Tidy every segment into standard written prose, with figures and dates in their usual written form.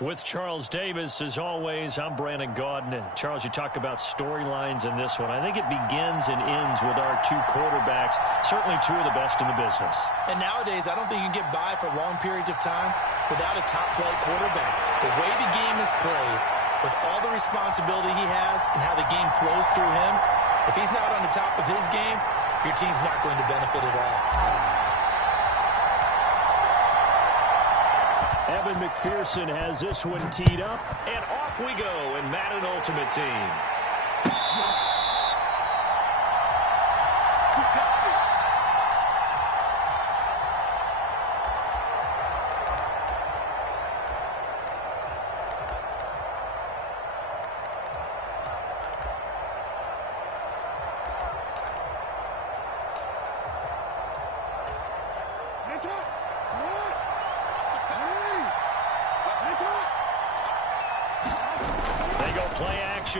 With Charles Davis, as always, I'm Brandon Gaudin. Charles, you talk about storylines in this one. I think it begins and ends with our two quarterbacks, certainly two of the best in the business. And nowadays, I don't think you can get by for long periods of time without a top-flight quarterback. The way the game is played, with all the responsibility he has and how the game flows through him, if he's not on the top of his game, your team's not going to benefit at all. Evan McPherson has this one teed up, and off we go in Madden Ultimate Team.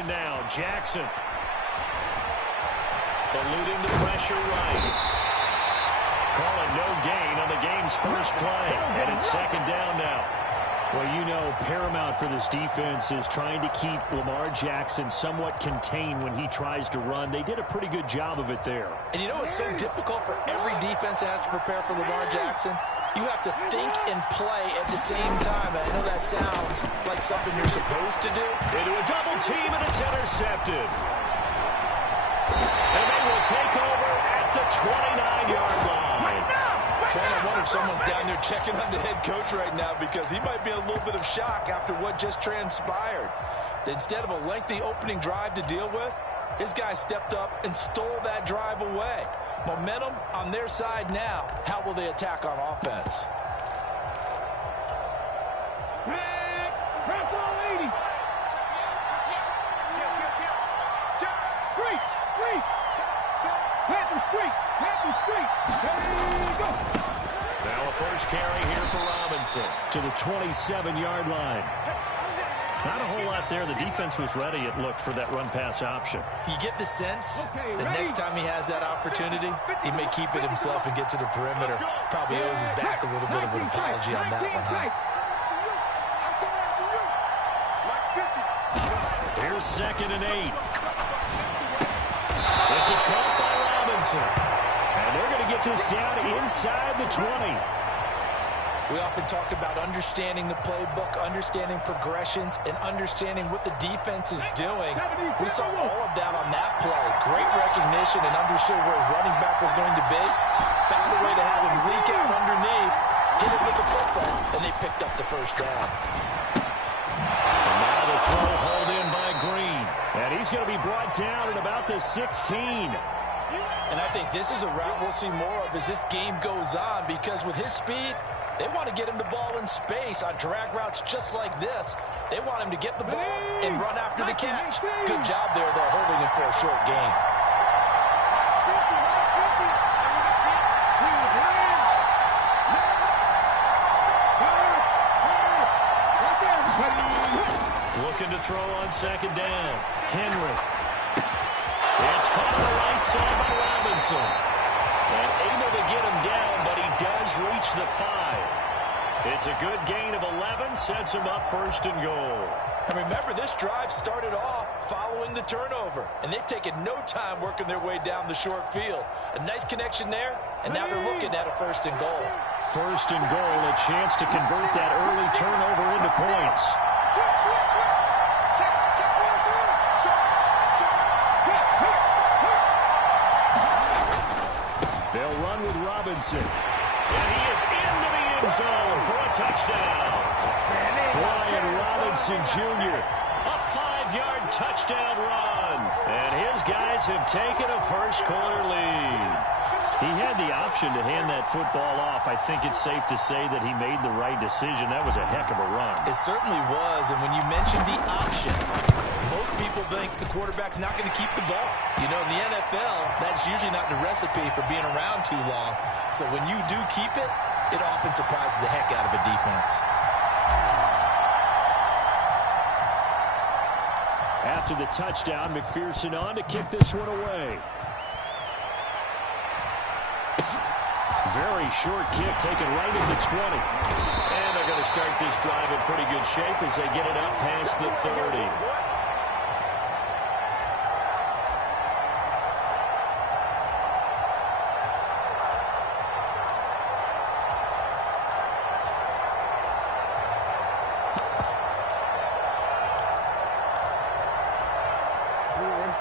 Now, Jackson eluding the pressure right. Calling no gain on the game's first play, and it's second down now. Well, you know, paramount for this defense is trying to keep Lamar Jackson somewhat contained when he tries to run. They did a pretty good job of it there. And you know it's so difficult for every defense that has to prepare for Lamar Jackson? You have to think and play at the same time. I know that sounds like something you're supposed to do. Into a double team, and it's intercepted. And they will take over at the 29-yard line. Man, I wonder if someone's down there checking on the head coach right now, because he might be in a little bit of shock after what just transpired. Instead of a lengthy opening drive to deal with, his guy stepped up and stole that drive away. Momentum on their side now. How will they attack on offense? Now a first carry here for Robinson to the 27-yard line. Not a whole lot there. The defense was ready, it looked, for that run-pass option. You get the sense that next time he has that opportunity, he may keep it himself and get to the perimeter. Probably owes his back a little bit of an apology on that one, huh? Here's 2nd and 8. This is caught by Robinson. And they're going to get this down inside the 20. We often talk about understanding the playbook, understanding progressions, and understanding what the defense is doing. We saw all of that on that play. Great recognition and understood where his running back was going to be. Found a way to have him leak out underneath, hit it with the football, and they picked up the first down. And now the throw hauled in by Green. And he's going to be brought down at about the 16. And I think this is a route we'll see more of as this game goes on, because with his speed, they want to get him the ball in space on drag routes just like this. They want him to get the ball and run after the catch. Good job there, though, holding him for a short gain. Looking to throw on 2nd down. Henry. It's caught on the right side by Robinson. And able to get him down, but he does reach the 5. It's a good gain of 11, sets him up 1st and goal. And remember, this drive started off following the turnover, and they've taken no time working their way down the short field. A nice connection there, and now they're looking at a 1st and goal. 1st and goal, a chance to convert that early turnover into points. They'll run with Robinson. And he is into the end zone for a touchdown. Brian Robinson Jr., a 5-yard touchdown run. And his guys have taken a first-quarter lead. He had the option to hand that football off. I think it's safe to say that he made the right decision. That was a heck of a run. It certainly was, and when you mentioned the option, most people think the quarterback's not going to keep the ball. You know, in the NFL, that's usually not the recipe for being around too long. So when you do keep it, it often surprises the heck out of a defense. After the touchdown, McPherson on to kick this one away. Very short kick taken right at the 20. And they're going to start this drive in pretty good shape as they get it up past the 30.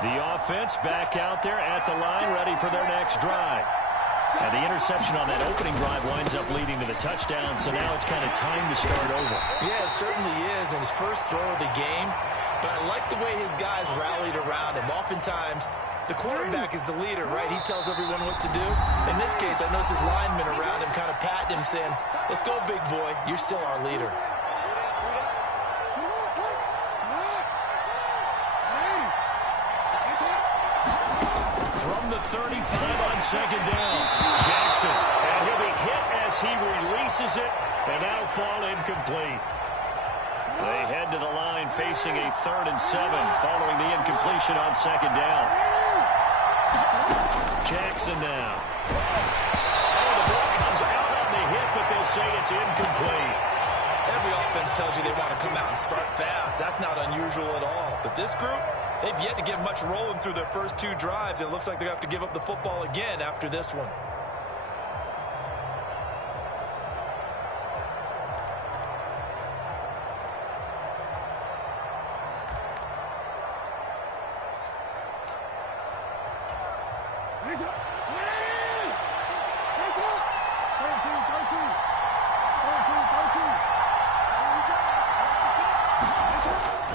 The offense back out there at the line, ready for their next drive. And the interception on that opening drive winds up leading to the touchdown, so now it's kind of time to start over. Yeah, it certainly is, and his first throw of the game. But I like the way his guys rallied around him. Oftentimes, the quarterback is the leader, right? He tells everyone what to do. In this case, I noticed his linemen around him kind of patting him, saying, let's go, big boy. You're still our leader. From the 35 on second down, Jackson. And he'll be hit as he releases it, and now fall incomplete. They head to the line facing a 3rd and 7 following the incompletion on second down. Jackson now. Oh, the ball comes out on the hit, but they'll say it's incomplete. Every offense tells you they want to come out and start fast. That's not unusual at all. But this group, they've yet to get much rolling through their first 2 drives. And it looks like they're going to have to give up the football again after this one.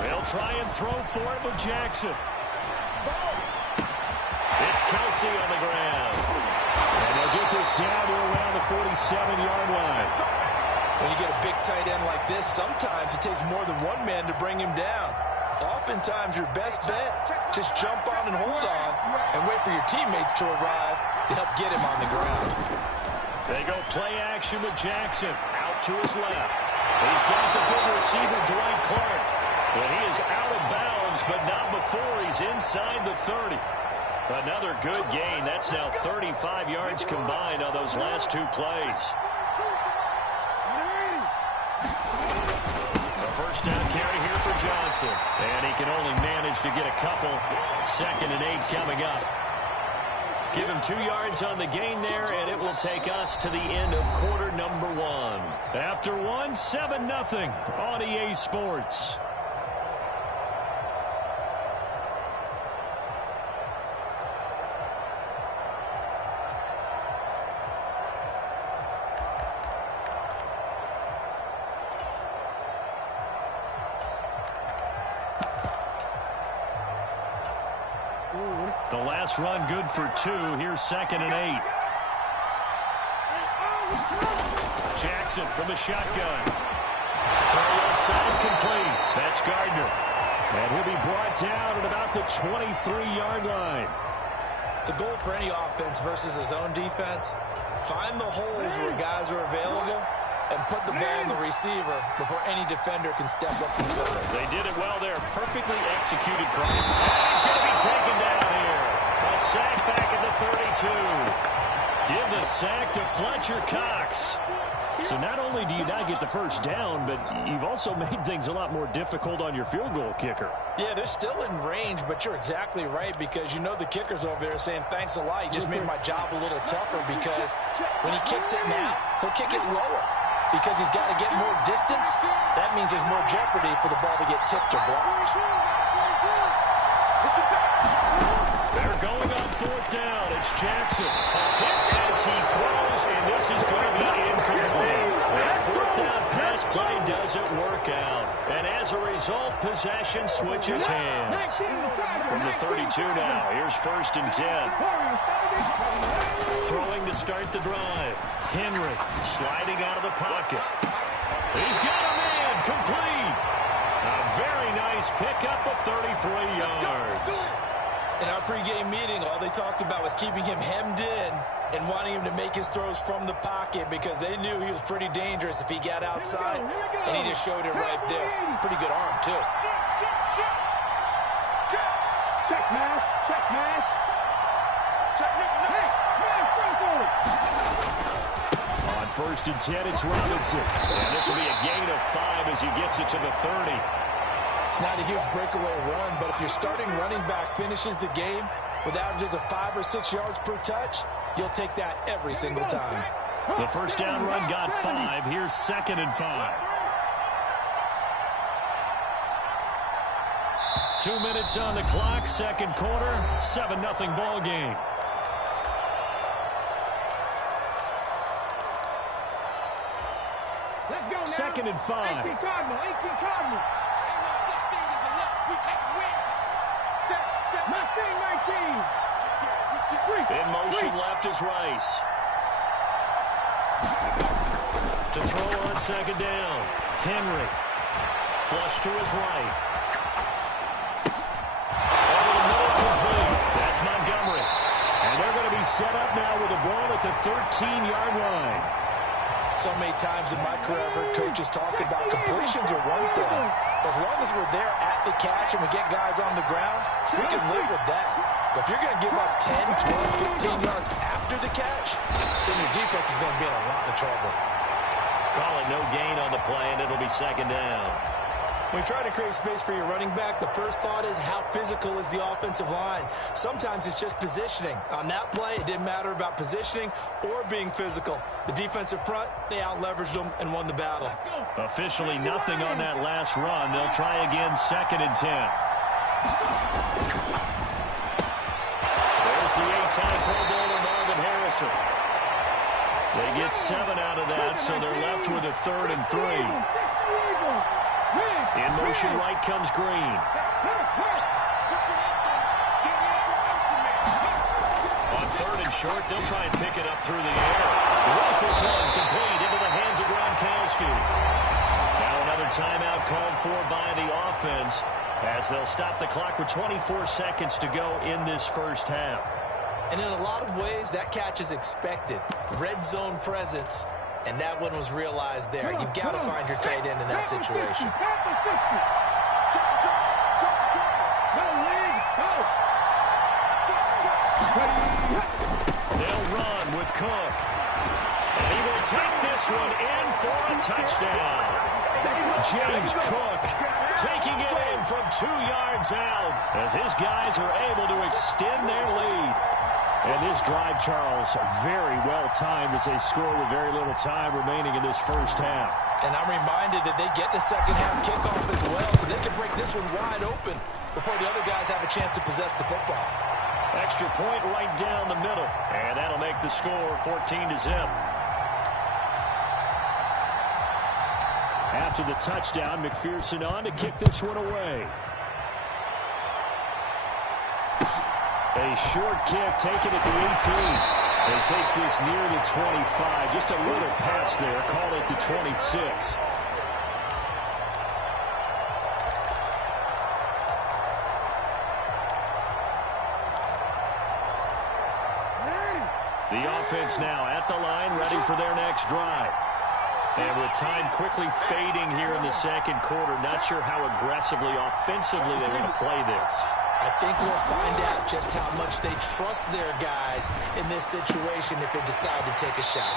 They'll try and throw for it with Jackson. It's Kelsey on the ground. And they'll get this down to around the 47-yard line. When you get a big tight end like this, sometimes it takes more than one man to bring him down. Oftentimes, your best bet, just jump on and hold on and wait for your teammates to arrive to help get him on the ground. They go play action with Jackson out to his left. He's got the big receiver, Dwight Clark. And he is out of bounds, but not before he's inside the 30. Another good gain. That's now 35 yards combined on those last 2 plays. The first down carry here for Johnson. And he can only manage to get a couple. 2nd and 8 coming up. Give him 2 yards on the gain there, and it will take us to the end of quarter number 1. After 1, 7-0 on EA Sports. The last run good for 2. Here's 2nd and 8. Jackson from the shotgun. Throw outside complete. That's Gardner. And he'll be brought down at about the 23-yard line. The goal for any offense versus a zone defense, find the holes where guys are available and put the ball in the receiver before any defender can step up and fill it. They did it well there. Perfectly executed. He's going to be taken down here. A sack back at the 32. Give the sack to Fletcher Cox. So not only do you not get the first down, but you've also made things a lot more difficult on your field goal kicker. Yeah, they're still in range, but you're exactly right because you know the kicker's over there saying, thanks a lot. You just made my job a little tougher because when he kicks it now, he'll kick it lower because he's got to get more distance. That means there's more jeopardy for the ball to get tipped or blocked. They're going on 4th down. It's Jackson. A hit as he throws, and this is going to be incomplete. That 4th down pass play doesn't work out. And as a result, possession switches hands. From the 32 now, here's 1st and 10. Throwing to start the drive. Henry sliding out of the pocket. He's got a man, complete. A very nice pickup of 33 yards. In our pregame meeting, all they talked about was keeping him hemmed in and wanting him to make his throws from the pocket because they knew he was pretty dangerous if he got outside, and he just showed it right there. Pretty good arm, too. Check, man. Check, man. Check, man. first and 10, it's Robinson. And this will be a gain of 5 as he gets it to the 30. It's not a huge breakaway run, but if your starting running back finishes the game with averages of 5 or 6 yards per touch, you'll take that every single time. The first down run got 5. Here's 2nd and 5. 2 minutes on the clock, second quarter, 7-0 ball game. Let's go now. 2nd and 5. 18 Cardinal. In motion left is Rice. To throw on 2nd down. Henry. Flush to his right. Over the middle, complete. That's Montgomery. And they're going to be set up now with the ball at the 13-yard line. So many times in my career, I've heard coaches talk about completions are one thing. As long as we're there at the catch and we get guys on the ground, we can live with that. But if you're going to give up 10, 12, 15 yards after the catch, then your defense is going to be in a lot of trouble. Call it no gain on the play, and it'll be 2nd down. When you're trying to create space for your running back, the first thought is how physical is the offensive line. Sometimes it's just positioning. On that play, it didn't matter about positioning or being physical. The defensive front, they out-leveraged them and won the battle. Officially nothing on that last run. They'll try again, 2nd and 10. There's the 8-time Pro Bowler Marvin Harrison. They get 7 out of that, so they're left with a 3rd and 3. In motion right comes Green. On 3rd and short, they'll try and pick it up through the air. Rifles one complete into the hands of Gronkowski. Now another timeout called for by the offense as they'll stop the clock with 24 seconds to go in this first half. And in a lot of ways, that catch is expected. Red zone presence. And that one was realized there. You've got to find your tight end in that situation. They'll run with Cook. And he will take this one in for a touchdown. James Cook taking it in from 2 yards out as his guys are able to extend their lead. And this drive, Charles, very well timed as they score with very little time remaining in this first half. And I'm reminded that they get the second half kickoff as well, so they can break this one wide open before the other guys have a chance to possess the football. Extra point right down the middle. And that'll make the score 14-0. After the touchdown, McPherson on to kick this one away. A short kick taken at the 18. He takes this near the 25. Just a little pass there. Call it the 26. The offense now at the line, ready for their next drive. And with time quickly fading here in the second quarter, not sure how aggressively, offensively they want to play this. I think we'll find out just how much they trust their guys in this situation if they decide to take a shot.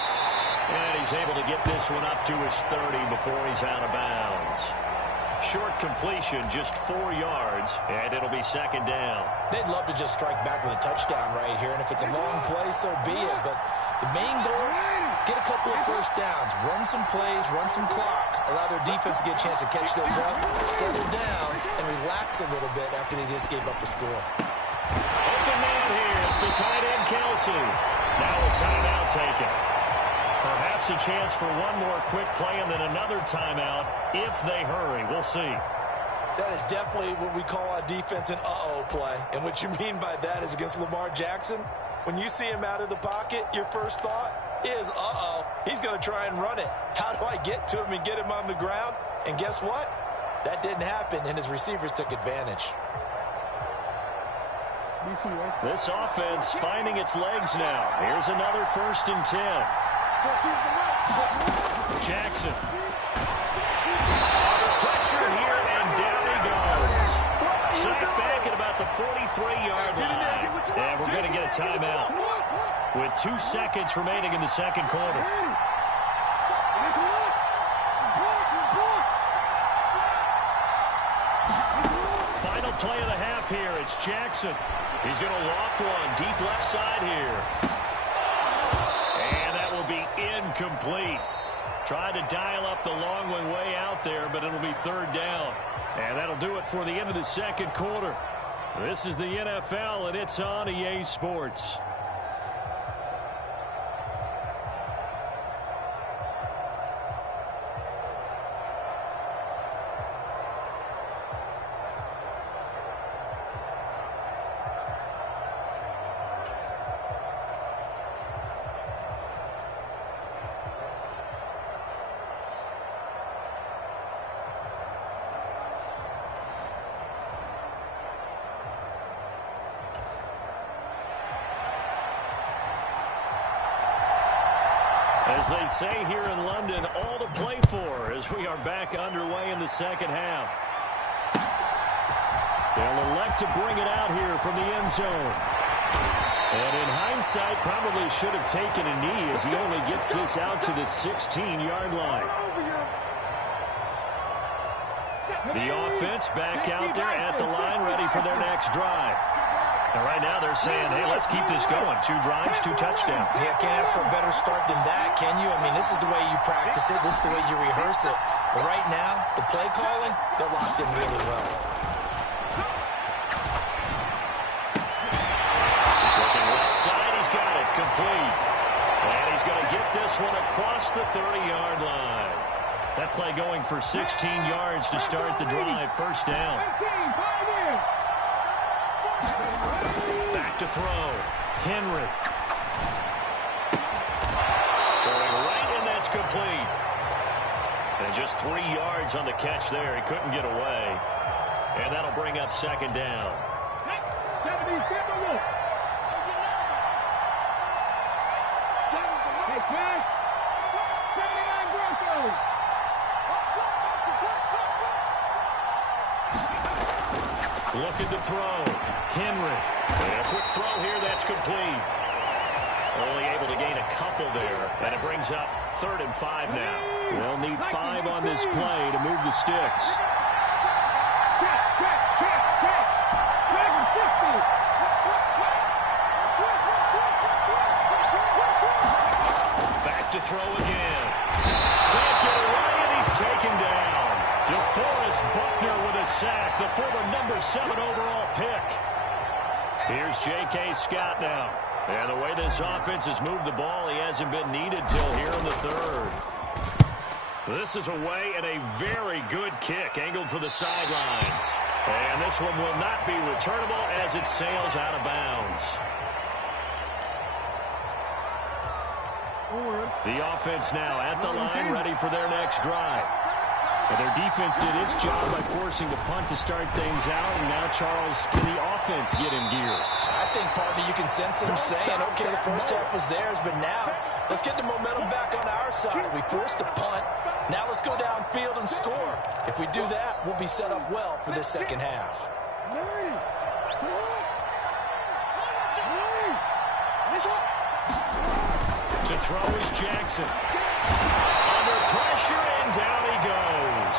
And he's able to get this one up to his 30 before he's out of bounds. Short completion, just 4 yards, and it'll be 2nd down. They'd love to just strike back with a touchdown right here, and if it's a long play, so be it. But the main goal, get a couple of first downs, run some plays, run some clock, allow their defense to get a chance to catch their breath, settle down, and relax a little bit after they just gave up the score. Open man here. It's the tight end, Kelsey. Now a timeout taken. Perhaps a chance for one more quick play and then another timeout if they hurry. We'll see. That is definitely what we call on defense an uh-oh play. And what you mean by that is against Lamar Jackson, when you see him out of the pocket, your first thought is, uh-oh, he's going to try and run it. How do I get to him and get him on the ground? And guess what? That didn't happen, and his receivers took advantage. This offense finding its legs now. Here's another 1st and 10. Jackson. Under pressure here, and down he goes. Sacked back at about the 43-yard line. And we're going to get a timeout with 2 seconds remaining in the second quarter. final play of the half here. It's Jackson. He's going to loft one deep left side here. And that will be incomplete. Tried to dial up the long one way out there, but it'll be third down. And that'll do it for the end of the second quarter. This is the NFL, and it's on EA Sports. As they say here in London, all to play for as we are back underway in the second half. They'll elect to bring it out here from the end zone. And in hindsight, probably should have taken a knee as he only gets this out to the 16-yard line. The offense back out there at the line, ready for their next drive. And right now they're saying, hey, let's keep this going. 2 drives, 2 touchdowns. Yeah, can't ask for a better start than that, can you? I mean, this is the way you practice it. This is the way you rehearse it. But right now, the play calling, they're locked in really well. Looking left side, he's got it complete. And he's going to get this one across the 30-yard line. That play going for 16 yards to start the drive. First down. Back to throw. Henry. Throwing right, and that's complete. And just 3 yards on the catch there. He couldn't get away. And that'll bring up second down. Looking to throw. Henry. And a quick throw here. That's complete. Only able to gain a couple there. And it brings up 3rd and 5 now. They'll need 5 on this play to move the sticks. Back to throw again. Can't get away, and he's taken down. DeForest Buckner with a sack, the former number 7 overall pick. Here's J.K. Scott now. And the way this offense has moved the ball, he hasn't been needed till here in the 3rd. This is away, and a very good kick angled for the sidelines. And this one will not be returnable as it sails out of bounds. The offense now at the line, ready for their next drive. Well, their defense did its job by forcing the punt to start things out, and now, Charles, can the offense get in gear? I think, partner, you can sense them saying, okay, the first half was theirs, but now let's get the momentum back on our side. We forced a punt. Now let's go downfield and score. If we do that, we'll be set up well for this second half. To throw is Jackson. Under pressure, and down he goes.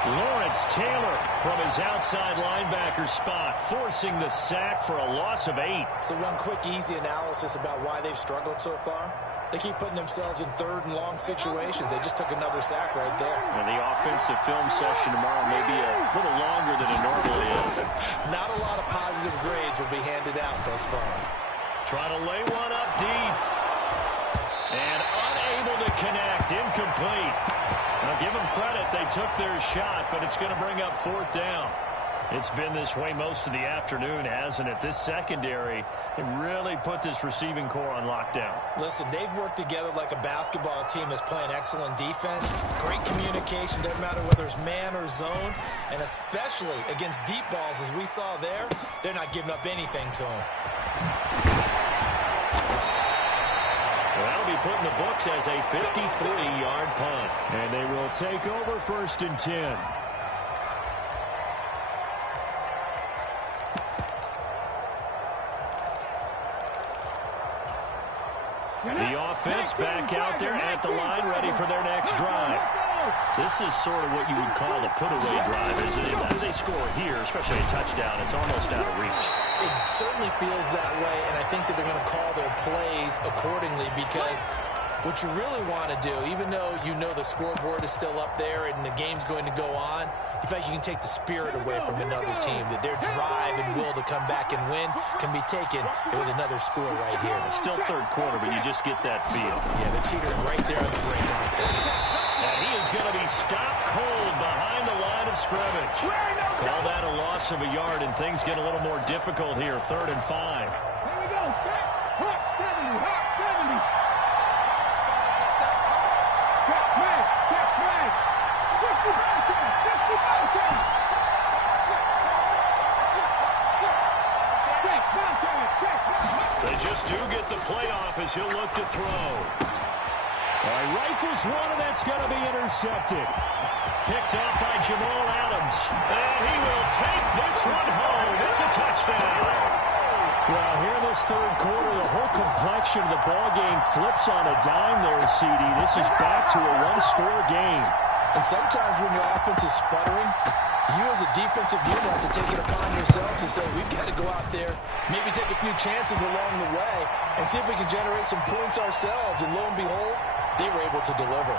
Lawrence Taylor from his outside linebacker spot, forcing the sack for a loss of 8. So one quick, easy analysis about why they've struggled so far. They keep putting themselves in 3rd and long situations. They just took another sack right there. And the offensive film session tomorrow may be a little longer than it normally is. Not a lot of positive grades will be handed out thus far. Try to lay one up deep. And unable to connect. Incomplete. Now, give them credit. They took their shot, but it's going to bring up 4th down. It's been this way most of the afternoon, hasn't it? This secondary really put this receiving core on lockdown. Listen, they've worked together like a basketball team that's playing excellent defense. Great communication, doesn't matter whether it's man or zone. And especially against deep balls, as we saw there, they're not giving up anything to them. Well, that'll be put in the books as a 53-yard punt. And they will take over 1st and 10. The offense back out there at the line, ready for their next drive. This is sort of what you would call a put-away drive, isn't it? How do they score here, especially a touchdown? It's almost out of reach. It certainly feels that way, and I think that they're going to call their plays accordingly because what you really want to do, even though you know the scoreboard is still up there and the game's going to go on, in fact, you can take the spirit away from another team, that their drive and will to come back and win can be taken with another score right here. It's still third quarter, but you just get that feel. Yeah, they're teetering right there on the brink, aren't they? And he is going to be stopped cold behind the line of scrimmage. Call that a loss of a yard, and things get a little more difficult here, 3rd and 5. Here we go. Hot 70. Hot 70. Check man. Check man. 50 Bearcats. 50 Bearcats. Check Bearcats. Check Bearcats. They just do get the playoff as he'll look to throw. All right, rifles one, and that's going to be intercepted. Picked off by Jamal Adams. And he will take this one home. It's a touchdown. Well, here in this third quarter, the whole complexion of the ball game flips on a dime there, CD. This is back to a one-score game. And sometimes when your offense is sputtering, you as a defensive unit have to take it upon yourselves to say, we've got to go out there, maybe take a few chances along the way, and see if we can generate some points ourselves. And lo and behold, they were able to deliver.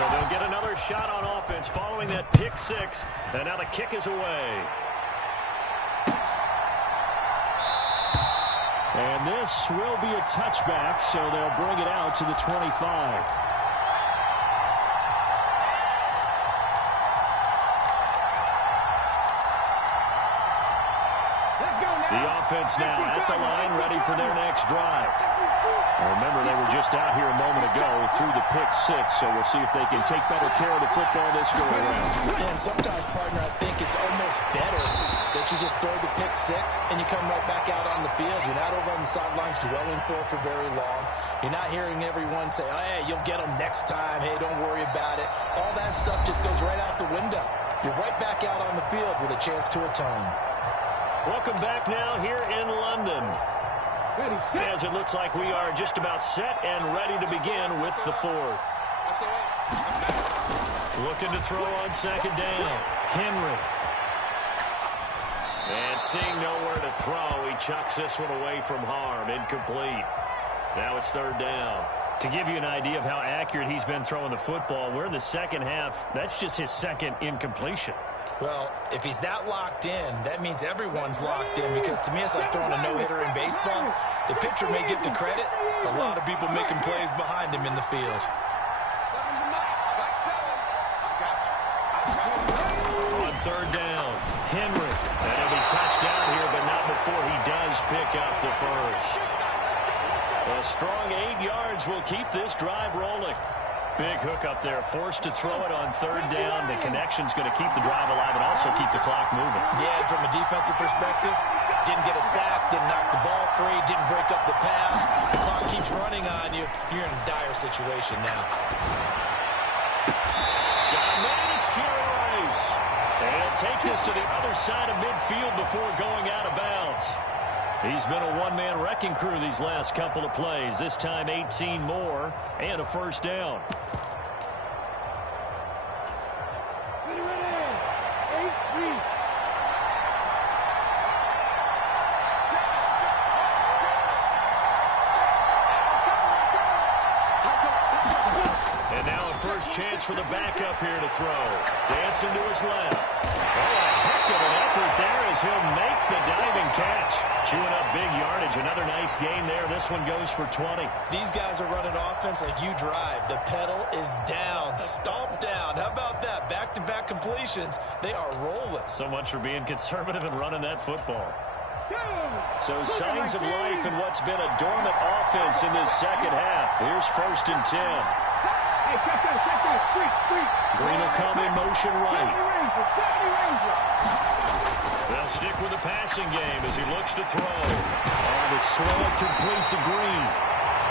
So they'll get another shot on offense following that pick six. And now the kick is away. And this will be a touchback, so they'll bring it out to the 25. The offense now at the line, ready for their next drive. Well, remember, they were just out here a moment ago through the pick six, so we'll see if they can take better care of the football this go around. And sometimes, partner, I think it's almost better that you just throw the pick six and you come right back out on the field. You're not over on the sidelines dwelling for very long. You're not hearing everyone say, oh, hey, you'll get them next time. Hey, don't worry about it. All that stuff just goes right out the window. You're right back out on the field with a chance to atone. Welcome back now here in London, as it looks like we are just about set and ready to begin with the fourth. Looking to throw on second down. Henry. And seeing nowhere to throw, he chucks this one away from harm. Incomplete. Now it's third down. To give you an idea of how accurate he's been throwing the football, we're in the second half. That's just his second incompletion. Well, if he's that locked in, that means everyone's locked in, because to me it's like throwing a no-hitter in baseball. The pitcher may get the credit. A lot of people making plays behind him in the field. On third down, Henry. And he'll be touched down here, but not before he does pick up the first. A strong 8 yards will keep this drive rolling. Big hook up there, forced to throw it on third down. The connection's going to keep the drive alive and also keep the clock moving. Yeah, and from a defensive perspective, didn't get a sack, didn't knock the ball free, didn't break up the pass. The clock keeps running on you. You're in a dire situation now. Got a man, it's Jerry Rice. And he'll take this to the other side of midfield before going out of bounds. He's been a one-man wrecking crew these last couple of plays. This time 18 more and a first down. And now a first chance for the backup here to throw. Dancing to his left. Oh, a heck of an effort there as he'll make the diving catch. Chewing up big yardage. Another nice gain there. This one goes for 20. These guys are running offense like you drive. The pedal is down. Stomp down. How about that? Back-to-back completions. They are rolling. So much for being conservative and running that football. So signs of life in what's been a dormant offense in this second half. Here's 1st and 10. Green will come in motion right. They'll stick with the passing game as he looks to throw. And the slant complete to Green.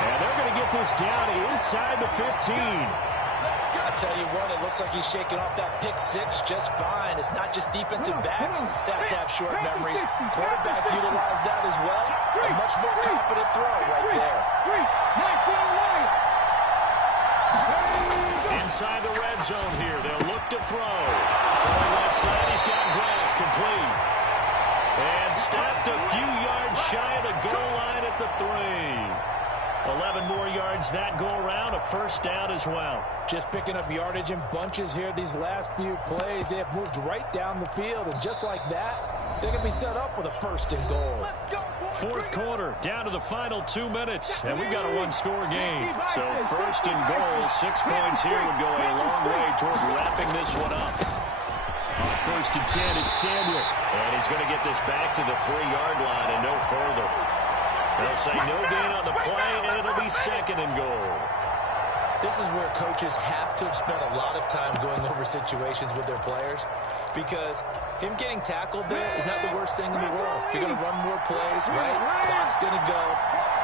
And they're going to get this down inside the 15. I tell you what, it looks like he's shaking off that pick six just fine. It's not just defensive backs that have to have short memories. Quarterbacks utilize that as well. A much more confident throw right there. inside the red zone here. They'll look to throw. Throwing left side, he's got Gronk, complete. And stopped a few yards shy of the goal line at the 3. 11 more yards that go around, a first down as well. Just picking up yardage in bunches here these last few plays. They have moved right down the field, and just like that, they're going to be set up with a first and goal. Fourth quarter, down to the final 2 minutes, and we've got a one-score game. So first and goal, 6 points here would go a long way toward wrapping this one up. On first and 10, it's Samuel, and he's going to get this back to the 3-yard line and no further. They'll say no gain on the play, and it'll be second and goal. This is where coaches have to have spent a lot of time going over situations with their players, because him getting tackled there is not the worst thing in the world. You're going to run more plays, right? Clock's going to go.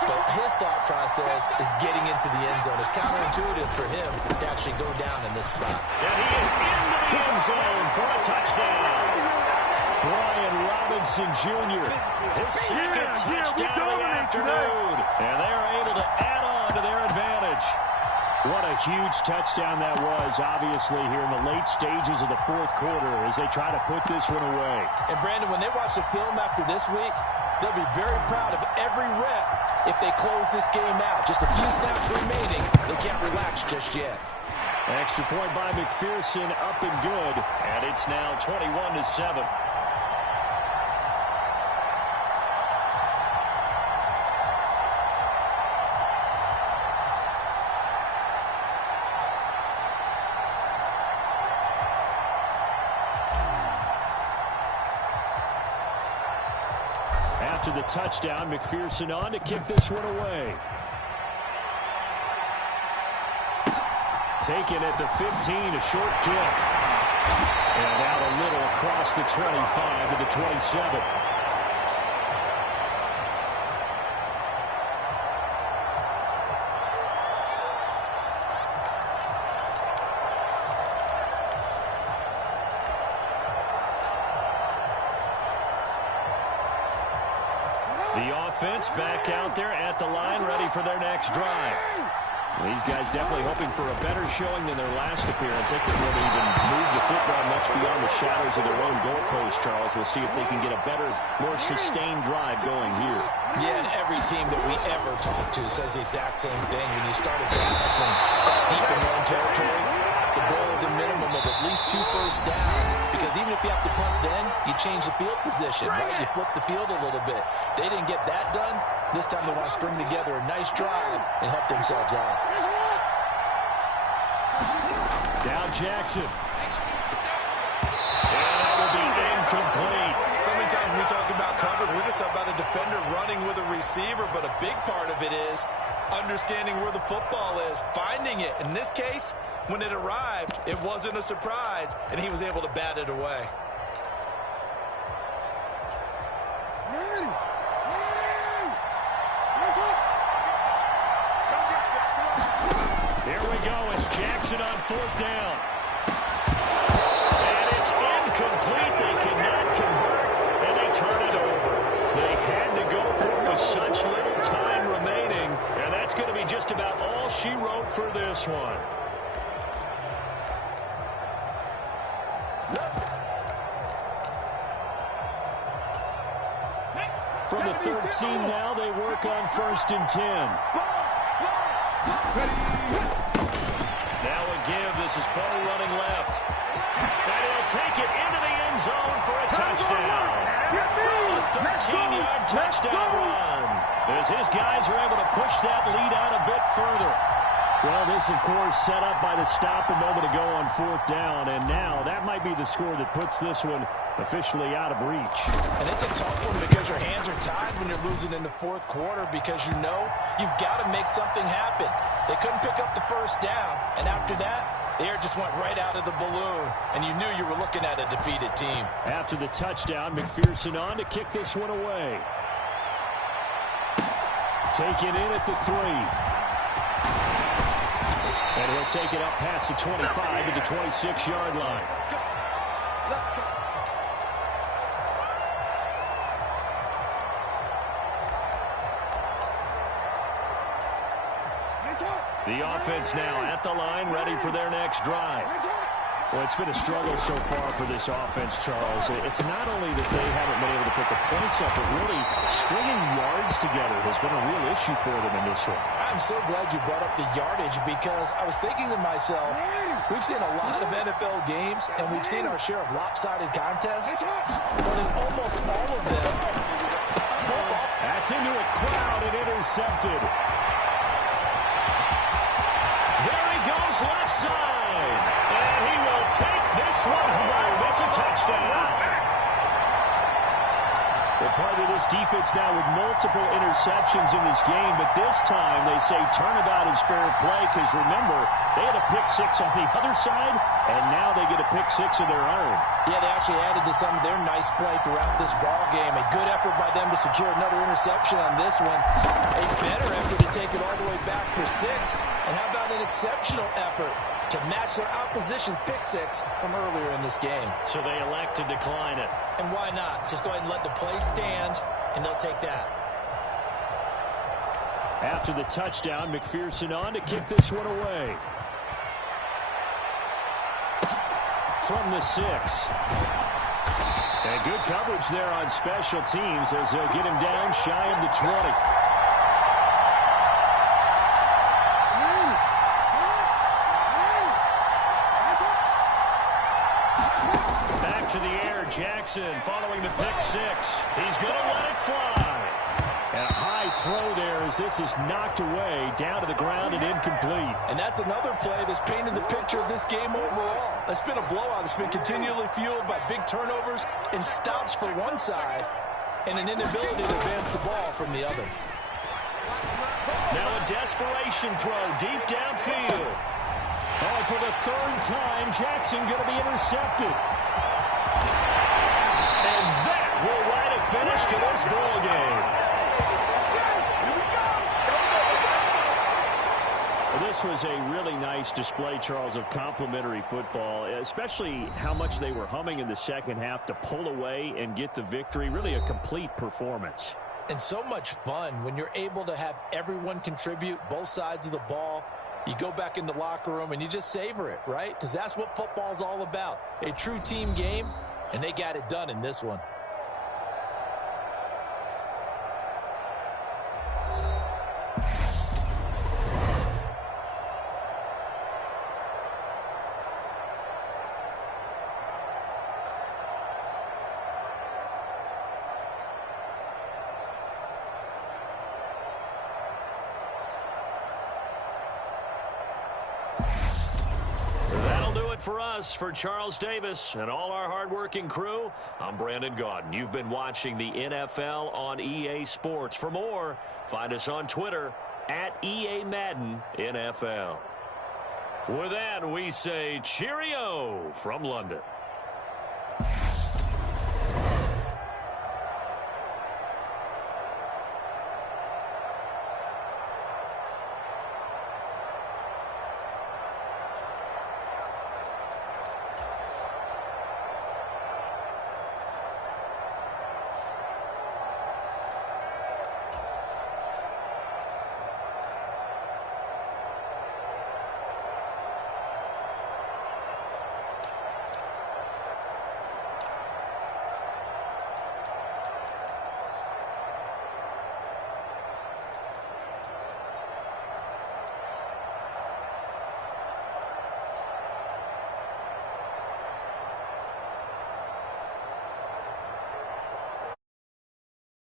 But his thought process is getting into the end zone. It's counterintuitive for him to actually go down in this spot. And he is into the end zone for a touchdown. Brian Robinson Jr., his second touchdown of the afternoon. And they are able to add on to their advantage. What a huge touchdown that was, obviously, here in the late stages of the fourth quarter as they try to put this one away. And, Brandon, when they watch the film after this week, they'll be very proud of every rep if they close this game out. Just a few snaps remaining. They can't relax just yet. Extra point by McPherson, up and good. And it's now 21-7. After the touchdown, McPherson on to kick this one away. Taken at the 15, a short kick. And out a little across the 25 to the 27. The offense back out there at the line, ready for their next drive. These guys definitely hoping for a better showing than their last appearance. They could really even move the football much beyond the shadows of their own goalpost, Charles. We'll see if they can get a better, more sustained drive going here. Yeah, and every team that we ever talk to says the exact same thing. When you start a drive from deep in your own territory, the goal is a minimum of at least 2 first downs, because even if you have to punt then, you change the field position, right? You flip the field a little bit. They didn't get that done. This time they want to string together a nice drive and help themselves out. Now Jackson. And that will be incomplete. So many times when we talk about coverage, we're just about a defender running with a receiver, but a big part of it is understanding where the football is, finding it. In this case, when it arrived, it wasn't a surprise, and he was able to bat it away. There we go. It's Jackson on fourth down. And it's incomplete. They cannot convert, and they turn it over. They had to go for it with such little time remaining, and that's going to be just about all she wrote for this one. From the 13 now, they work on first and 10. Now a give. This is Bo running left. And he'll take it into the end zone for a touchdown. A 13-yard touchdown run. As his guys are able to push that lead out a bit further. Well, this, of course, set up by the stop a moment ago on fourth down. And now that might be the score that puts this one officially out of reach. And it's a tough one because your hands are tied when you're losing in the fourth quarter, because you know you've got to make something happen. They couldn't pick up the first down, and after that, the air just went right out of the balloon, and you knew you were looking at a defeated team. After the touchdown, McPherson on to kick this one away. Taken in at the 3. And he'll take it up past the 25 to the 26-yard line. The offense now at the line, ready for their next drive. Well, it's been a struggle so far for this offense, Charles. It's not only that they haven't been able to put the points up, but really stringing yards together has been a real issue for them in this one. I'm so glad you brought up the yardage because I was thinking to myself, we've seen a lot of NFL games, and we've seen our share of lopsided contests, but in almost all of them, that's into a crowd and intercepted. There he goes left side. And he will take this one home. It's a touchdown. Well, part of this defense now with multiple interceptions in this game, but this time they say turnabout is fair play because, remember, they had a pick six on the other side, and now they get a pick six of their own. Yeah, they actually added to some of their nice play throughout this ball game. A good effort by them to secure another interception on this one. A better effort to take it all the way back for six. And how about an exceptional effort to match their opposition's pick six from earlier in this game? So they elect to decline it. And why not? Just go ahead and let the play stand, and they'll take that. After the touchdown, McPherson on to kick this one away. From the 6. And good coverage there on special teams as they'll get him down shy of the 20. Back to the air, Jackson following the pick six. He's going to let it fly. And a high throw there as this is knocked away, down to the ground and incomplete. And that's another play that's painted the picture of this game overall. It's been a blowout. It's been continually fueled by big turnovers and stops for one side and an inability to advance the ball from the other. Now a desperation throw deep downfield. Oh, for the third time, Jackson going to be intercepted. And that will write a finish to this ball game. This was a really nice display, Charles, of complimentary football, especially how much they were humming in the second half to pull away and get the victory. Really a complete performance. And so much fun when you're able to have everyone contribute, both sides of the ball. You go back in the locker room and you just savor it, right? Because that's what football's all about. A true team game, and they got it done in this one. For us, for Charles Davis and all our hardworking crew, I'm Brandon Gaudin. You've been watching the NFL on EA Sports. For more, find us on Twitter at EA Madden NFL. With that, we say cheerio from London.